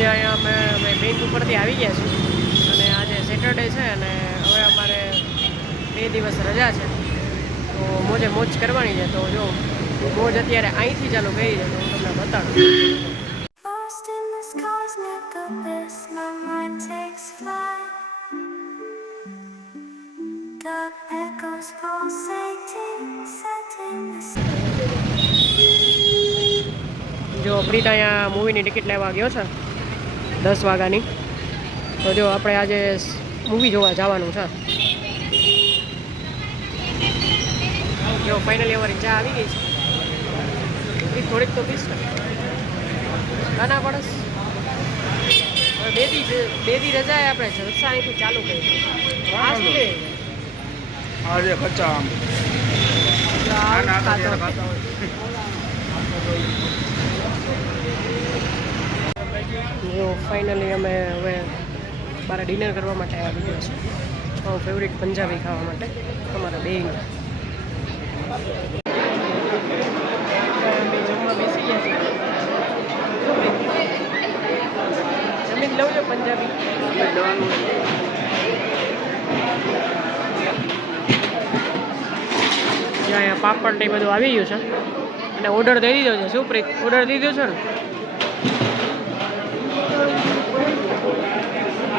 જે અહીંયા અમે બેંક ઉપરથી આવી ગયા છીએ અને આજે સેટરડે છે અને હવે અમારે 2 દિવસ રજા છે તો મોજે મોજ કરવાની છે. તો જો મોજ અત્યારે અહીંથી ચાલુ કરી છે તો હું તમને બતાડું. જો પ્રીત અહીંયા મૂવીની ટિકિટ લેવા ગયો છે 10 વાગ્યાની. તો જો આપણે આજે મૂવી જોવા જવાનું છે. જો ફાઇનલી અમારી ચા આવી ગઈ છે. થોડીક તો પીસ નાના પડસ. હવે બે દી રજાએ આપણે જલસા અહીંથી ચાલુ કરી. આજે કચ્ચા જો ફાઇનલી અમે હવે મારા ડિનર કરવા માટે આવી ગયા છે. મારું ફેવરિટ પંજાબી ખાવા માટે અમારા બેયને જમવા બેસી ગયા છે. જમીન લઉં છો પંજાબી. અહીંયા પાપડ ને બધું આવી ગયું છે અને ઓર્ડર દઈ દીધો છે. શું પ્રીત ઓર્ડર દીધો છે ને?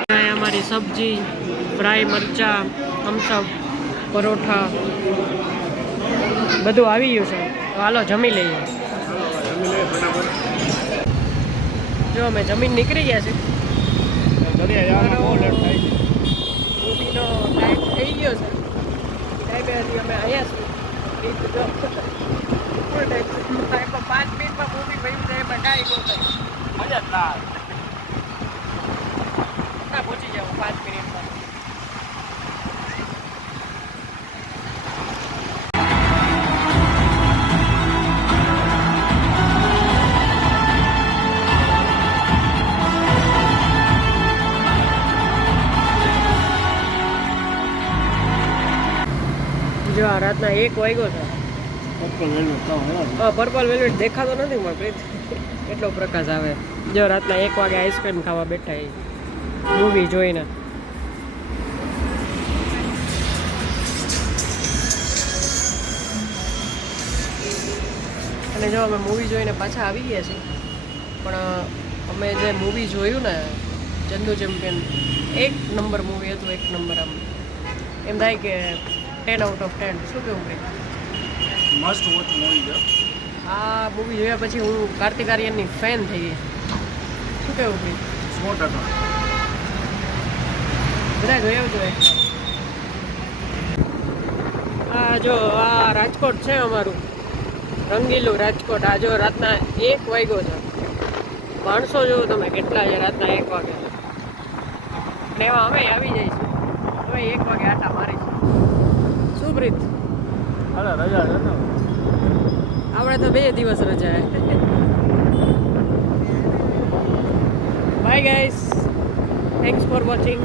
અહીંયા અમારી સબ્જી, ફ્રાય મરચાં, થમ્સઅપ, પરોઠા બધું આવી ગયું છે. તો હાલો જમી લઈએ. જો અમે જમીન નીકળી ગયા છે. મૂવીનો ટાઈમ થઈ ગયો છે. ટાઈમે હજી અમે અહીંયા છીએ. 5 મિનિટમાં મૂવી બની જાય એમાં કાંઈ ન થાય. મજા ના પહોંચી જાવ 5 મિનિટમાં. જો આ રાતના 1 વાગ્યો છે. પર્પલ વેલ્વેટ દેખાતો નથી મને પ્રીત. એટલો પ્રકાશ આવે. જો રાતના 1 વાગે આઈસ્ક્રીમ ખાવા બેઠા એ મૂવી જોઈને. અને જો અમે મૂવી જોઈને પાછા આવી ગયા છીએ. પણ અમે જે મૂવી જોયું ને ચંદુ ચેમ્પિયન 1 નંબર મૂવી હતું. 1 નંબર. આમ એમ થાય કે 10 out of 10. શું કેવું પ્રીત? મસ્ત વોચ મૂવી છે. આ મૂવી જોયા પછી હું કાર્તિક આર્યનની ફેન થઈ ગઈ. શું કેવું પ્રીત? 100%. બધા જોયા જોઈએ. આ જો આ રાજકોટ છે અમારું રંગીલું રાજકોટ. આ જો રાતના 1 વાગ્યો છે. માણસો જોવો તમે કેટલા છે રાતના 1 વાગે. અને એમાં અમે આવી જઈશું તો 1 વાગે આટા મારીશું. શું પ્રીત? અરે રજા છે ને. આપણે તો 2 દિવસ રજા. Bye guys, thanks for watching.